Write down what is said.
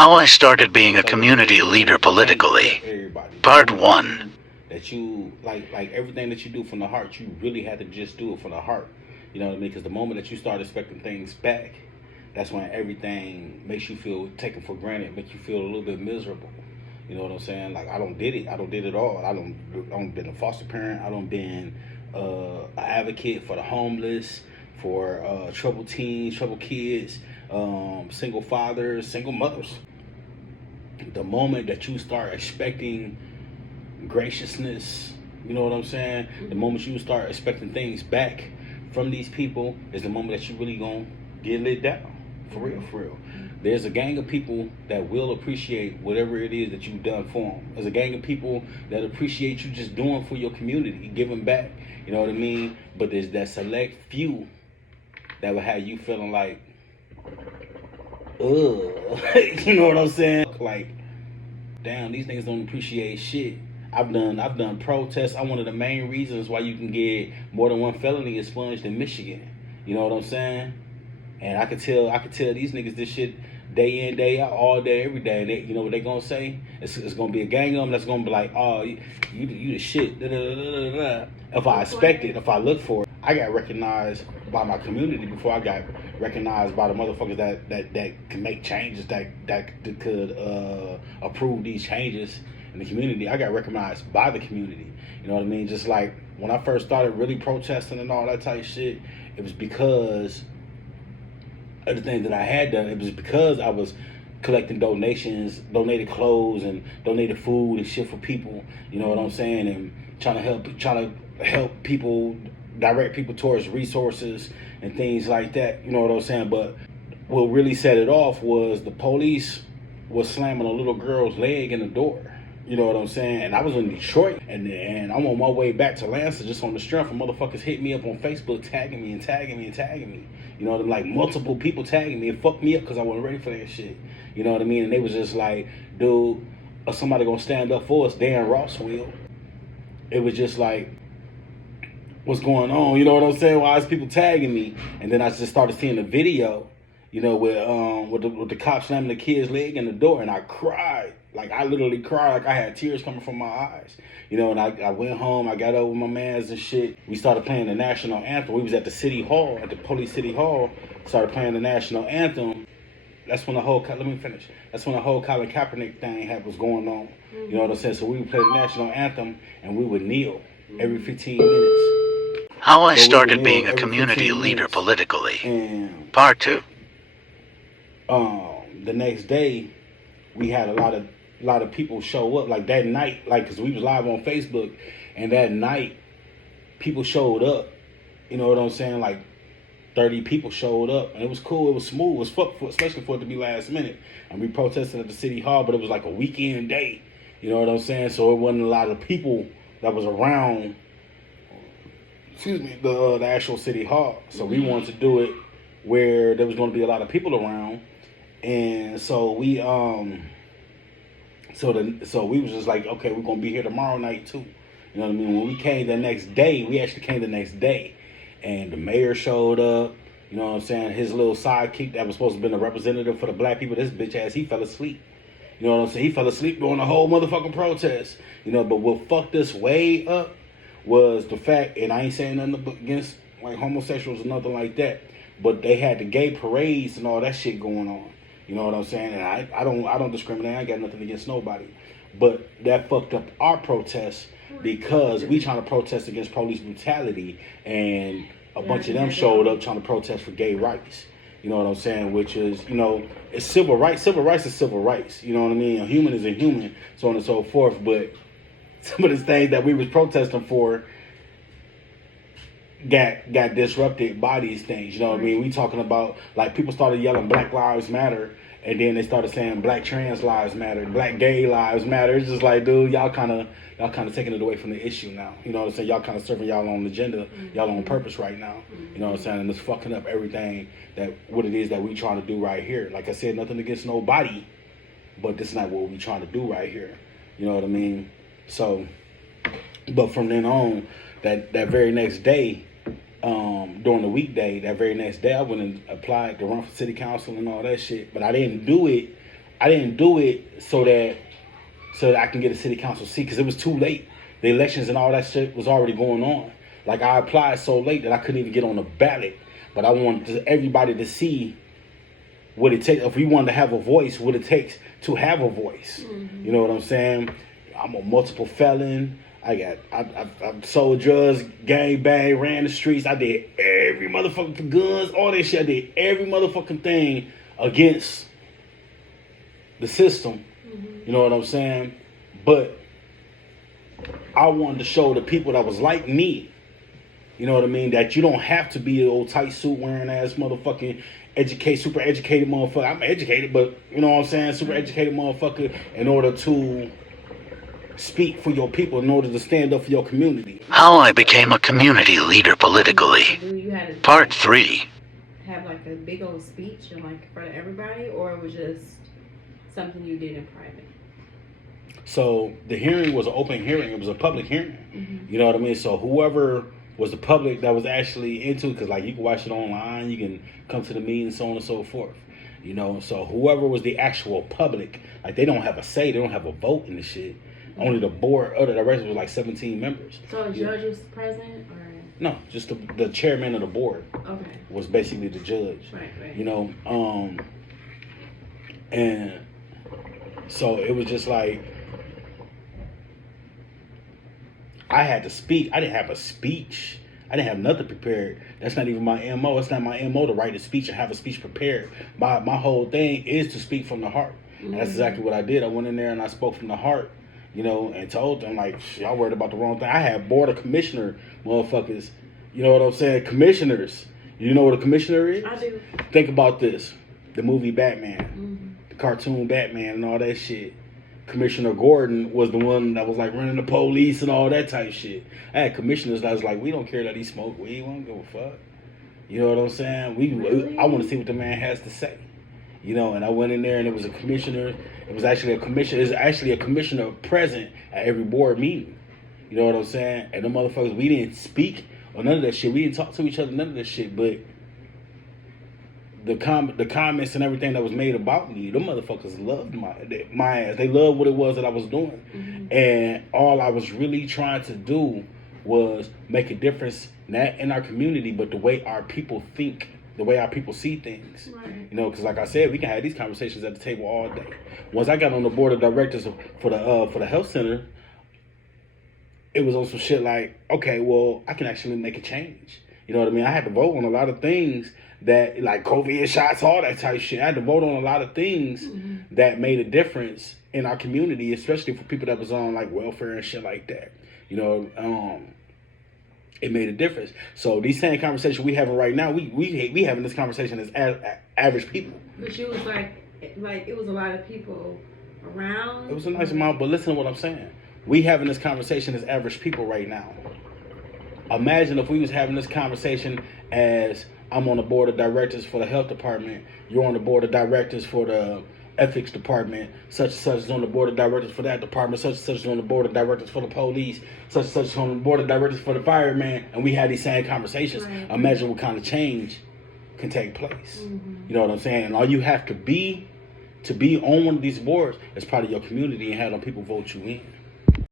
How I started being a community leader politically. Part 1. That you like everything that you do from the heart, you really have to just do it from the heart. You know what I mean? Because the moment that you start expecting things back, that's when everything makes you feel taken for granted, makes you feel a little bit miserable. You know what I'm saying? Like I don't did it all. I don't been a foster parent. I don't been an advocate for the homeless, for troubled teens, troubled kids, single fathers, single mothers. The moment that you start expecting graciousness, you know what I'm saying? The moment you start expecting things back from these people is the moment that you really gonna get lit down. For real, for real. There's a gang of people that will appreciate whatever it is that you've done for them. There's a gang of people that appreciate you just doing for your community, giving back. You know what I mean? But there's that select few that will have you feeling like, ugh. You know what I'm saying? Like, damn, these niggas don't appreciate shit. I've done protests. I'm one of the main reasons why you can get more than one felony expunged in Michigan. You know what I'm saying? And I could tell these niggas this shit day in, day out, all day, every day. They, you know what they gonna say? It's gonna be a gang of them that's gonna be like, oh, you the shit. Da, da, da, da, da. If I expect it, if I look for it, I got recognized by my community before I got recognized by the motherfuckers that can make changes, that could approve these changes in the community. I got recognized by the community. You know what I mean? Just like when I first started really protesting and all that type of shit, it was because of the things that I had done. It was because I was collecting donations, donated clothes and donated food and shit for people. You know what I'm saying? And trying to help people, direct people towards resources and things like that. You know what I'm saying? But what really set it off was the police was slamming a little girl's leg in the door. You know what I'm saying? And I was in Detroit, and I'm on my way back to Lancer just on the strength of motherfuckers hit me up on Facebook, tagging me. You know, like multiple people tagging me. It fucked me up because I wasn't ready for that shit. You know what I mean? And they was just like, dude, somebody gonna stand up for us. Dan Ross will. It was just like, what's going on? You know what I'm saying? Why is people tagging me? And then I just started seeing the video, you know, with the cop slamming the kid's leg in the door, and I cried. Like, I literally cried. Like, I had tears coming from my eyes. You know, and I went home. I got up with my mans and shit. We started playing the national anthem. We was at the city hall, at the police city hall. Started playing the national anthem. That's when the whole, let me finish. That's when the whole Colin Kaepernick thing was going on. You know what I'm saying? So we would play the national anthem, and we would kneel every 15 minutes. How I started being a community leader politically. And Part 2. The next day, we had a lot of people show up. Like that night, like, because we was live on Facebook, and that night, people showed up. You know what I'm saying? Like 30 people showed up, and it was cool. It was smooth. It was fuck, especially for it to be last minute. And we protested at the city hall, but it was like a weekend day. You know what I'm saying? So it wasn't a lot of people that was around. Excuse me, the actual city hall. So we wanted to do it where there was going to be a lot of people around, and so we so we was just like, okay, we're gonna be here tomorrow night too. You know what I mean? When we came the next day, we actually came the next day, and the mayor showed up. You know what I'm saying? His little sidekick that was supposed to be the representative for the black people, this bitch ass, he fell asleep. You know what I'm saying? He fell asleep during the whole motherfucking protest. You know, but what fucked us way up was the fact, and I ain't saying nothing against like homosexuals or nothing like that, but they had the gay parades and all that shit going on. You know what I'm saying? And I don't discriminate. I ain't got nothing against nobody. But that fucked up our protest because we trying to protest against police brutality, and a bunch of them showed up trying to protest for gay rights. You know what I'm saying? Which is, you know, it's civil rights. Civil rights is civil rights. You know what I mean? A human is a human, so on and so forth. But some of the things that we was protesting for got disrupted by these things. You know what I mean? We talking about, like, people started yelling Black Lives Matter, and then they started saying Black Trans Lives Matter, Black Gay Lives Matter. It's just like, dude, y'all kind of taking it away from the issue now. You know what I'm saying? Y'all kind of serving y'all own agenda, y'all on purpose right now. You know what I'm saying? And it's fucking up everything that what it is that we trying to do right here. Like I said, nothing against nobody, but this is not what we trying to do right here. You know what I mean? So, but from then on, that very next day, during the weekday, that very next day, I went and applied to run for city council and all that shit. But I didn't do it I didn't do it so that I can get a city council seat because it was too late. The elections and all that shit was already going on. Like I applied so late that I couldn't even get on the ballot. But I wanted everybody to see what it takes. If we wanted to have a voice, what it takes to have a voice. Mm-hmm. You know what I'm saying? I'm a multiple felon. I sold drugs, gang bang, ran the streets. I did every motherfucking guns, all that shit. I did every motherfucking thing against the system. Mm-hmm. You know what I'm saying? But I wanted to show the people that was like me, you know what I mean, that you don't have to be an old tight suit wearing ass motherfucking super educated motherfucker. I'm educated, but you know what I'm saying, super educated motherfucker in order to speak for your people, in order to stand up for your community. How I became a community leader politically. Part 3. Have like a big old speech and like in front of everybody, or it was just something you did in private? So the hearing was an open hearing. It was a public hearing. Mm-hmm. You know what I mean? So whoever was the public that was actually into it, because like you can watch it online, you can come to the meeting, so on and so forth. You know, so whoever was the actual public, like they don't have a say, they don't have a vote in the shit. Mm-hmm. Only the board, other the rest was like 17 members. So a judge was present, or no? Just the chairman of the board. Okay. Was basically the judge. Right. You know, and so it was just like, I had to speak. I didn't have a speech. I didn't have nothing prepared. That's not even my MO. It's not my MO to write a speech and have a speech prepared. My whole thing is to speak from the heart. Mm-hmm. And that's exactly what I did. I went in there and I spoke from the heart, you know, and told them, like, y'all worried about the wrong thing. I had board of commissioner motherfuckers. You know what I'm saying? Commissioners. You know what a commissioner is? I do. Think about this. The movie Batman. The cartoon Batman and all that shit. Commissioner Gordon was the one that was like running the police and all that type shit. I had commissioners that was like, we don't care that he smoke weed, we don't give a fuck. You know what I'm saying? Really? I want to see what the man has to say. You know, and I went in there and it was a commissioner. It was actually a commissioner. It's actually a commissioner present at every board meeting. You know what I'm saying? And the motherfuckers, we didn't speak or none of that shit. We didn't talk to each other, none of that shit. But the comments and everything that was made about me, them motherfuckers loved my ass. They loved what it was that I was doing. Mm-hmm. And all I was really trying to do was make a difference, not in our community, but the way our people think, the way our people see things. Right. You know, because like I said, we can have these conversations at the table all day. Once I got on the board of directors for the health center, it was on some shit like, okay, well, I can actually make a change. You know what I mean? I had to vote on a lot of things that, like COVID shots, all that type of shit. I had to vote on a lot of things that made a difference in our community, especially for people that was on like welfare and shit like that. You know, it made a difference. So these same conversations we having right now, we having this conversation as average people. But you was like it was a lot of people around. It was a nice amount, but listen to what I'm saying. We having this conversation as average people right now. Imagine if we was having this conversation as I'm on the board of directors for the health department, you're on the board of directors for the ethics department, such and such is on the board of directors for that department, such and such is on the board of directors for the police, such and such is on the board of directors for the fireman, and we had these same conversations. Right. Imagine what kind of change can take place. Mm-hmm. You know what I'm saying? And all you have to be on one of these boards is part of your community and have them people vote you in.